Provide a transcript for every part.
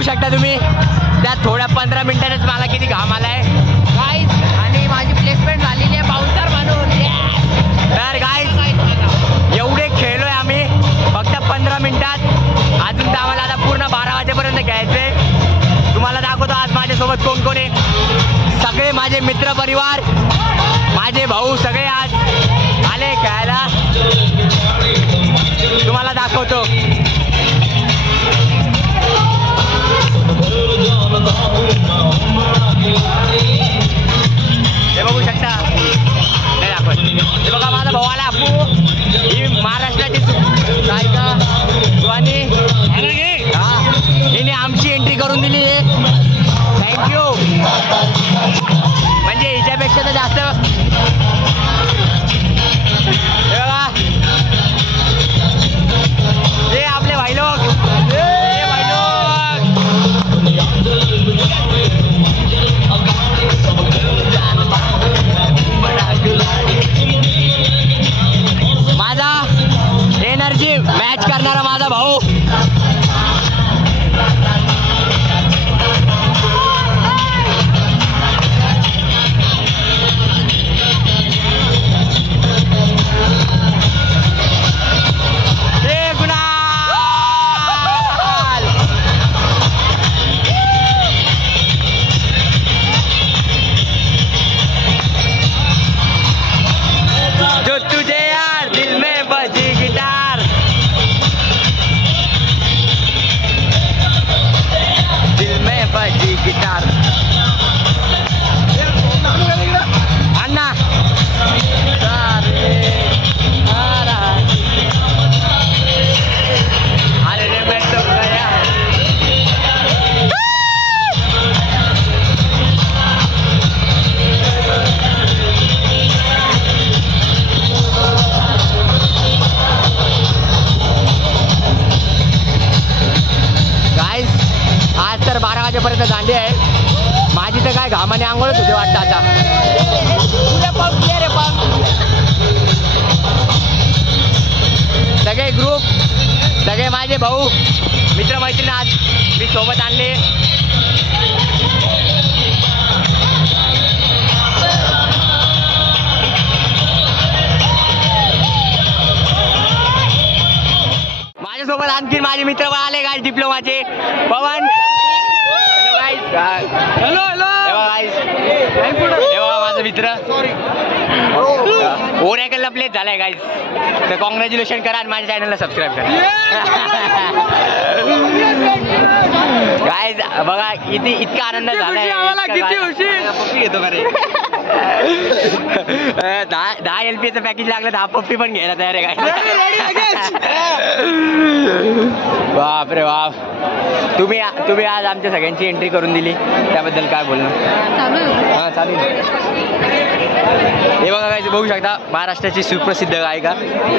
बघू शकता तुम्ही त्या थोड्या 15 मिनिटातच मला किती घाम आलाय गाईज आणि माझी प्लेसमेंट झालेली आहे बाउन्सर म्हणून. तर गाईज एवढे खेळलोय आम्ही फक्त 15 मिनिटात. अजून तर आम्हाला आता पूर्ण 12 वाजेपर्यंत खेळायचंय. तुम्हाला दाखवतो आज माझ्यासोबत कोण कोण आहे. सगळे माझे मित्र परिवार माझे भाऊ सगळे आज आले खेळायला. तुम्हाला दाखवतो. हे बघू शकता. नाही दाखवत. हे बघा माझा भाऊ आला अप्पू. ही महाराष्ट्राची गायिका स्वानी. हा हिने आमची एंट्री करून दिली आहे. थँक्यू. म्हणजे हिच्यापेक्षा तर जास्त. हे बघा हे आपले भाई लोक. माझा एनर्जी मॅच करणारा माझा भाऊ. पर्यंत दांडी आहे माझी. तर काय घामाने आंघोळच होते वाटतं आता. सगळे ग्रुप सगळे माझे भाऊ मित्रमैत्रिणी आज मी सोबत आणले. माझ्यासोबत आणखी माझे मित्र आले गाईज डिप्लोमाचे. पवन. Hello hello. माझा मित्र ओरॅकलला प्लेस झालाय गाईज. तर कॉंग्रॅच्युलेशन करा आणि माझ्या चॅनलला सबस्क्राईब करा. गाईज बघा किती इतका आनंद झालाय. घेतो का रे. 10 LPचं पॅकेज लागलं 10 पप्पी पण घ्यायला तयार आहे काय. बापरे बाप. तुम्ही आज आमच्या सगळ्यांची एंट्री करून दिली त्याबद्दल काय बोलणं. हां चालेल. हे बघा काय बघू शकता महाराष्ट्राची सुप्रसिद्ध गायिका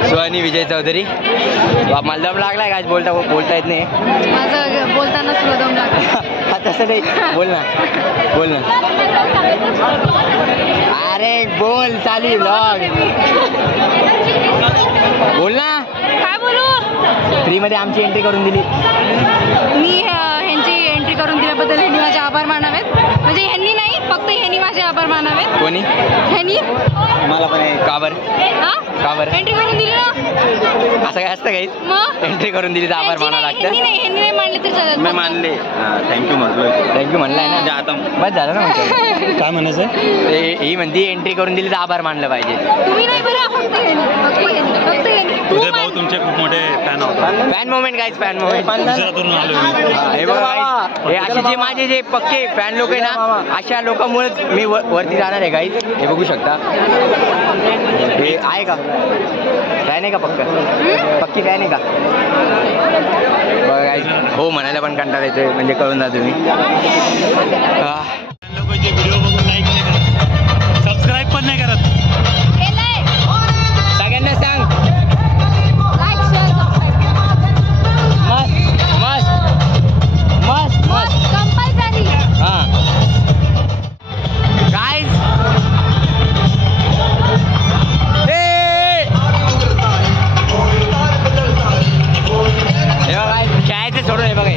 स्वानी विजय चौधरी. मला दम लागलाय काय बोलता येत नाही. माझं बोलताना दम लागला. तसं नाही. बोल ना. अरे बोल चालू लॉग. बोल ना. काय बोलू. 3 मध्ये आमची एंट्री करून दिली. मी ह्यांची एंट्री करून दिल्याबद्दल ह्यांनी माझे आभार मानावेत. म्हणजे ह्यांनी नाही फक्त ह्यांनी माझे आभार मानावेत. कोणी. ह्यांनी. मला पण का बरं एंट्री करून दिली ना. असं काय असतं काही. मग एंट्री करून दिली तर आभार मानावं लागतं. ह्यांनी नाही मानले तर चालत. मी मानले. थँक्यू म्हणलाय ना. आता बस झालं ना. काय म्हणायचं. ही म्हणती एंट्री करून दिली तर आभार मानलं पाहिजे. तुम्ही नाही बरं. फक्त उदय भाऊ तुमचे खूप मोठे फॅन आहोत. Fan moment guys. Fan moment. हे बघा हे असे जे माझे जे पक्के फॅन लोक आहे ना अशा लोकांमुळेच मी वरती जाणार आहे गाईज. हे बघू शकता. हे आहे का फॅन आहे का पक्की फॅन आहे का. बघा गाईज हो म्हणायला पण कंटाळा येतोय म्हणजे कळून जा तुम्ही. लोकांचे व्हिडिओ बघून लाईक नाही करत सबस्क्राईब पण नाही करत. सगळ्यांना सांग. मस्त कंपल्सरी. हां गाईज हे बघा खेळायचं सोडून. हे बघा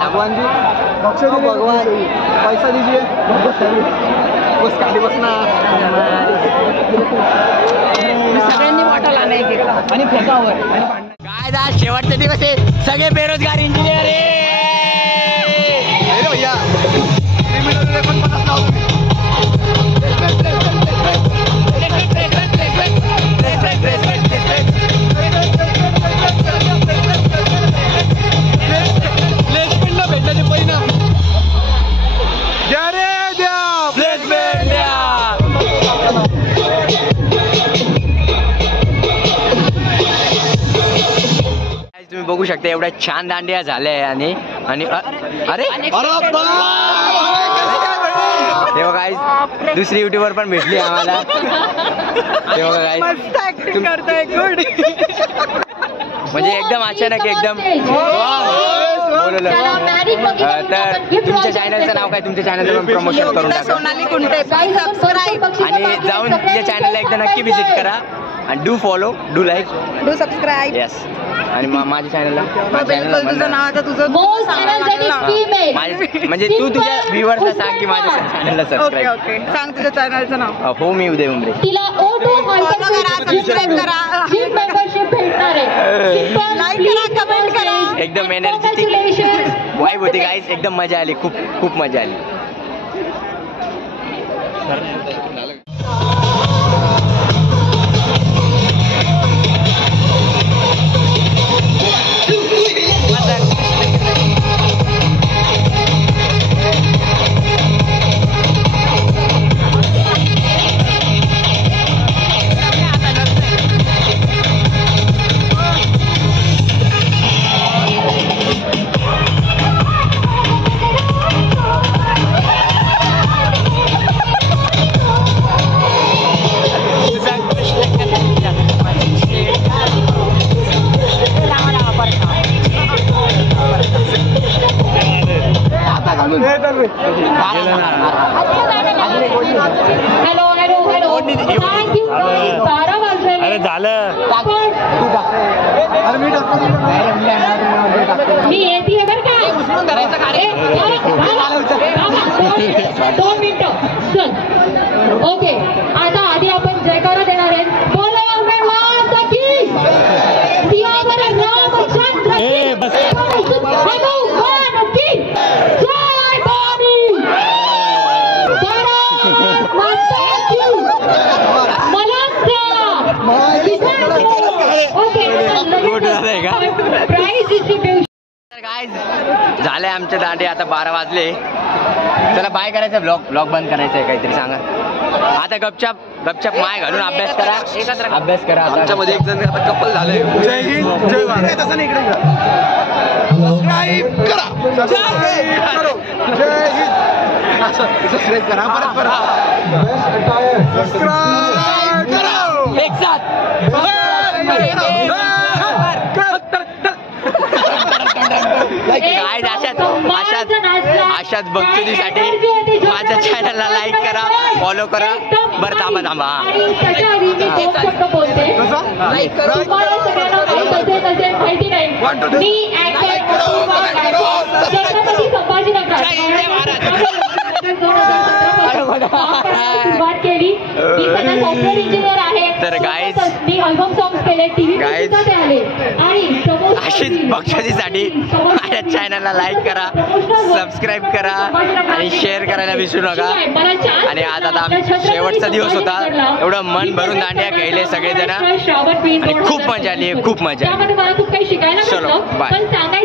भगवान जी बख्शे दीजिए, भगवान पैसा दीजिए, बस खाली बसना. सगळ्यांनी बॉटल आणायची आणि फेकावर काय दा शेवटचे दिवस आहे, सगळे बेरोजगार इंजिनियर भैया भेटण्याचे परिणाम द्या रे द्या, प्लेसमेंट द्या. तुम्ही बघू शकता एवढ्या छान दांडिया झाल्या आणि अरे हे बघा गाईस, दुसरी युट्यूबर पण भेटली आम्हाला. हे बघा गाईस, म्हणजे एकदम अचानक एकदम तर तुमच्या चॅनलचं नाव काय, तुमच्या चॅनलचं पण प्रमोशन करून टाका सोनाली कुंटे. सबस्क्राईब आणि जाऊन तिच्या चॅनलला एकदा नक्की विजिट करा आणि do follow, do like, do subscribe. Yes. आणि माझ्या चॅनलला तुझं नाव आता तुझं म्हणजे तू तुझ्या व्ह्युअर्सला सांग की माझ्या चॅनलला ओके सबस्क्राईब. ओके सांग तुझ्या चॅनलचं नाव. हो मी उदय उमरे. तिला सबस्क्राईब करा, जिम मेंबरशिप भेटणार आहे. लाईक करा, कमेंट करा. एकदम एनर्जेटिक वाईब होती गाईस, एकदम मजा आली, खूप खूप मजा आली. Hello hello hello thank you. 12 वाजले. अरे झालं. मी येते बरं का. 2 मिनिटं चल. ओके आता आधी आपण जयकारा देणार आहे. बोलो हनुमान की सियावर रामचंद्र की हनुमान की जय बानी. झालंय आमच्या दांडे, आता 12 वाजले. चला बाय करायचं, ब्लॉग बंद करायचं आहे, काहीतरी सांगा. आता गपचप माय घालून अभ्यास करा. अभ्यास करा. आमच्यामध्ये एक जण आता कपल झालंय. जय हिंद जय भारत. तसं नाही इकडे सबस्क्राईब करा. जय हिंद. सबस्क्राईब करा. परत सबस्क्राईब करा. एक साथ काय अशाच बघतुनीसाठी माझ्या चॅनलला लाईक करा, फॉलो करा. बरं थांबा लाईक करा. तुम्हाला सगळ्यांना माहित असेल माहिती नाही. मी छत्रपती संभाजीनगर सुरुवात केली. मी सध्या सॉफ्टवेअर इंजिनियर आहे. तर guys, मी अल्बम सॉंग्स केले, टीव्ही सुद्धा ते आले. आणि अशीच बघतुनीसाठी माझ्या चॅनलला लाईक करा, सबस्क्राईब करा आणि शेअर करायला विसरू नका. आणि आज आता शेवटचा दिवस होता. एवढं मन भरून दांडिया खेळले सगळेजण आणि खूप मजा आली. खूप मजा. त्यामध्ये मला खूप काही शिकायला चलो मिळतं. बाय. पण सांगायचं